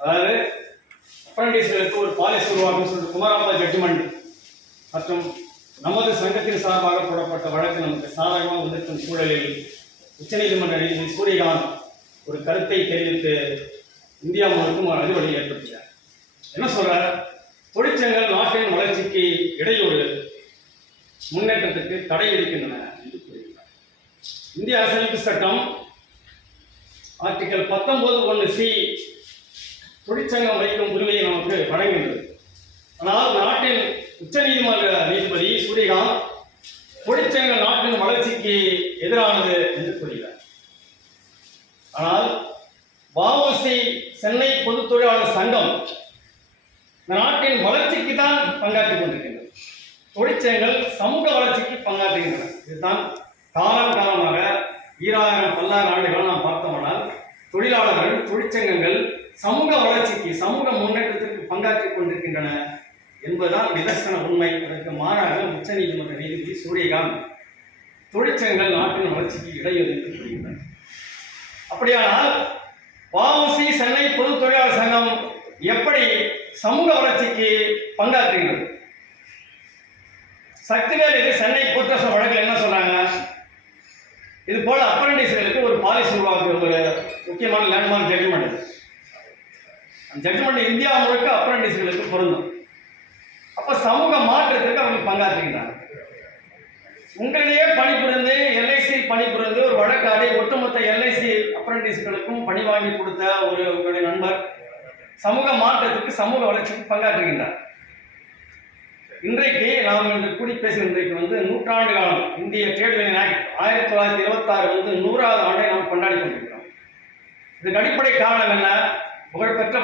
அதாவது அப்ரண்டிஸ்களுக்கு ஒரு பாலிசி உருவாக்கும் சொல்லிட்டு குமாரப்பா ஜட்ஜ்மெண்ட் மற்றும் நமது சங்கத்தின் சார்பாக போடப்பட்ட வழக்கு நமக்கு சாதகமாக வந்திருக்கும் சூழலில் உச்சநீதிமன்ற நீதிபதி சூரியகாந்த் ஒரு கருத்தை தெரிவித்து இந்தியா முழுக்கும் ஒரு அதிர்வலை ஏற்படுத்தினார். என்ன சொல்றார்? தொழிற்சங்கங்கள் நாட்டின் வளர்ச்சிக்கு இடையூறு, முன்னேற்றத்துக்கு தடை விதிக்கின்றன என்று கூறுகிறார். இந்திய அரசியலமைப்பு சட்டம் ஆர்டிகல் 19(1)C தொழிற்சங்கம் வைக்கும் உரிமையை நமக்கு வழங்குகின்றது. ஆனால் நாட்டின் உச்சநீதிமன்ற நீதிபதி சூரியகாந்த் தொழிற்சங்கங்கள் நாட்டின் வளர்ச்சிக்கு எதிரானது என்று கூறுகிறார். ஆனால் வஉசி சென்னை பொது தொழிலாளர் சங்கம் இந்த நாட்டின் வளர்ச்சிக்கு தான் பங்காற்றிக் கொண்டிருக்கின்றது. தொழிற்சங்கங்கள் சமூக வளர்ச்சிக்கு பங்காற்றுகின்றன. இதுதான் காலமாக 2000 பல்லாயிரம் ஆண்டுகள் நாம் பார்த்தோம்னால் தொழிலாளர்கள் தொழிற்சங்கங்கள் சமூக வளர்ச்சிக்கு சமூக முன்னேற்றத்திற்கு பங்காற்றிக் கொண்டிருக்கின்றன என்பதுதான் நிதர்சன உண்மை. அதற்கு மாறாக உச்சநீதிமன்ற நீதிபதி சூரியகாந்த் தொழிற்சங்கங்கள் நாட்டின் வளர்ச்சிக்கு இடையூறு என்று கூறுகின்றனர். அப்படியானால் வஉசி சென்னை பொது தொழிலாளர் சங்கம் எப்படி சமூக வளர்ச்சிக்கு பங்காற்றுகிறது? சக்திவேல் இது சென்னை போர்ட் வழக்கில் என்ன சொன்னாங்க? இது போல அப்ரண்டிஸ்களுக்கு ஒரு பாலிசி உருவாக்குற ஒரு முக்கியமான லேண்ட்மார்க் ஜட்ஜ்மெண்ட். அந்த ஜட்ஜ்மெண்ட் இந்தியா முழுக்க அப்ரண்டிஸ்களுக்கு பொருந்தும். அப்ப சமூக மாற்றத்திற்கு அவங்க பங்காற்றுகின்றாங்க. உங்களிலேயே பணிபுரிந்து எல்ஐசி பணிபுரிந்து ஒரு வழக்காடி ஒட்டுமொத்த எல்ஐசி அப்ரண்டிஸ்களுக்கும் பணி வாங்கி கொடுத்த உங்களுடைய நண்பர் சமூக மாற்றத்துக்கு சமூக வளர்ச்சிக்கு பங்காற்றுகின்றார். இன்றைக்கு நாம் இன்று கூடி பேசுகிற இன்றைக்கு நூற்றாண்டு காலம் இந்திய ட்ரேட் யூனியன் ஆக்ட் 1926 100வது ஆண்டை நாம் கொண்டாடி கொண்டிருக்கிறோம். இதுக்கு அடிப்படை காரணம் என்ன? புகழ்பெற்ற